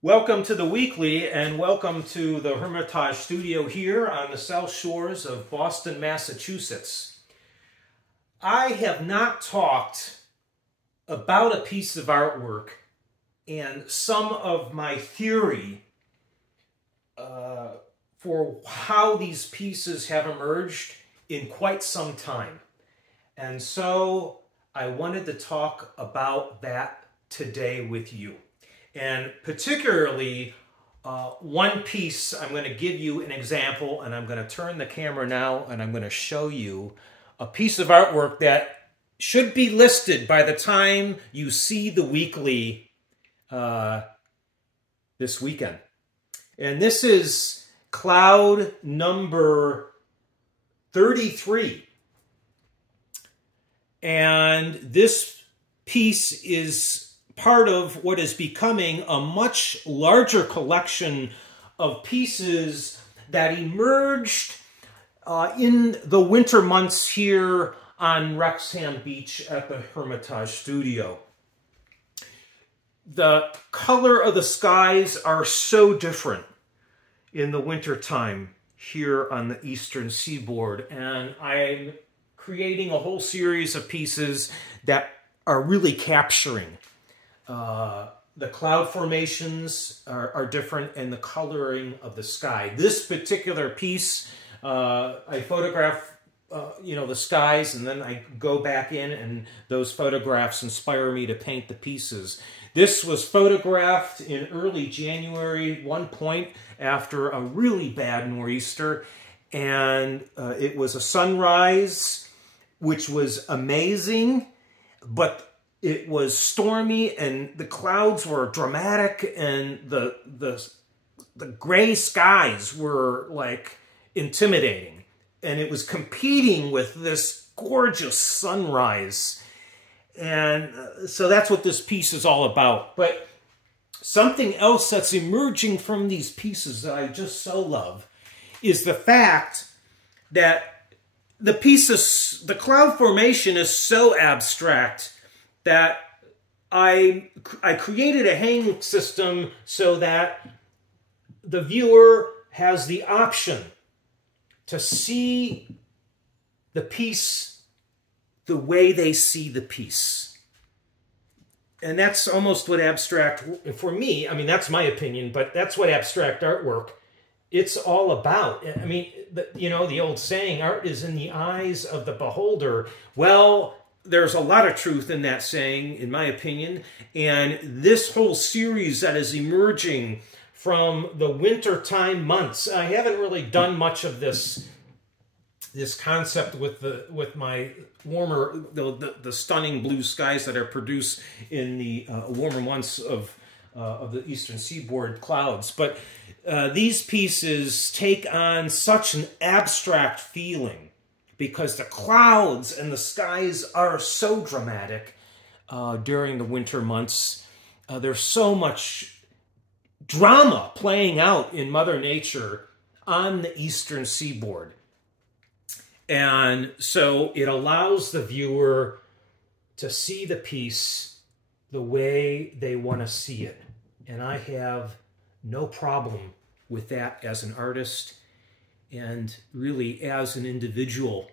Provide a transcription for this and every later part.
Welcome to the weekly and welcome to the Hermitage studio here on the South Shores of Boston, Massachusetts. I have not talked about a piece of artwork and some of my theory for how these pieces have emerged in quite some time. And so I wanted to talk about that today with you. And particularly one piece, I'm going to give you an example, and I'm going to turn the camera now and I'm going to show you a piece of artwork that should be listed by the time you see the weekly this weekend. And this is cloud number 33. And this piece is part of what is becoming a much larger collection of pieces that emerged in the winter months here on Wrexham Beach at the Hermitage Studio. The color of the skies are so different in the wintertime here on the eastern seaboard, and I'm creating a whole series of pieces that are really capturing the cloud formations are different and the coloring of the sky. This particular piece, I photograph, the skies, and then I go back in and those photographs inspire me to paint the pieces. This was photographed in early January, one point after a really bad nor'easter, and it was a sunrise, which was amazing, but it was stormy and the clouds were dramatic and the gray skies were like intimidating. And it was competing with this gorgeous sunrise. And so that's what this piece is all about. But something else that's emerging from these pieces that I just so love is the fact that the cloud formation is so abstract that I created a hanging system so that the viewer has the option to see the piece the way they see the piece. And that's almost what abstract, for me, I mean, that's my opinion, but that's what abstract artwork, it's all about. I mean, the old saying, art is in the eyes of the beholder. Well, there's a lot of truth in that saying, in my opinion, and this whole series that is emerging from the wintertime months. I haven't really done much of this concept with my warmer, the stunning blue skies that are produced in the warmer months of the eastern seaboard clouds. But these pieces take on such an abstract feeling, because the clouds and the skies are so dramatic during the winter months. There's so much drama playing out in Mother Nature on the eastern seaboard. And so it allows the viewer to see the piece the way they want to see it. And I have no problem with that as an artist. And really, as an individual,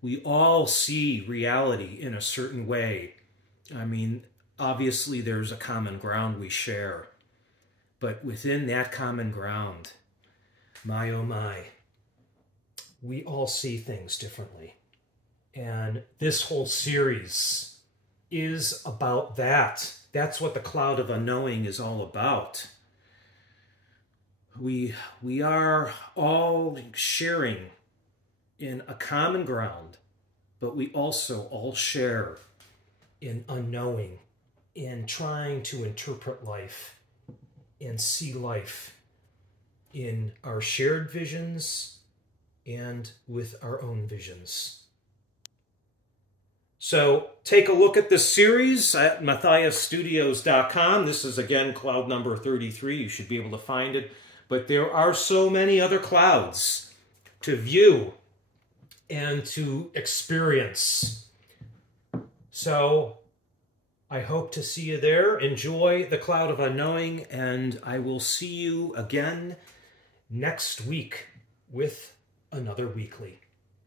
we all see reality in a certain way. I mean, obviously there's a common ground we share. But within that common ground, my oh my, we all see things differently. And this whole series is about that. That's what the Cloud of Unknowing is all about. We are all sharing in a common ground, but we also all share in unknowing, in trying to interpret life and see life in our shared visions and with our own visions. So take a look at this series at MatthiasStudios.com. This is, again, cloud number 33. You should be able to find it. But there are so many other clouds to view and to experience. So I hope to see you there. Enjoy the Cloud of Unknowing, and I will see you again next week with another weekly.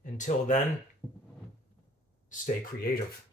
Until then, stay creative.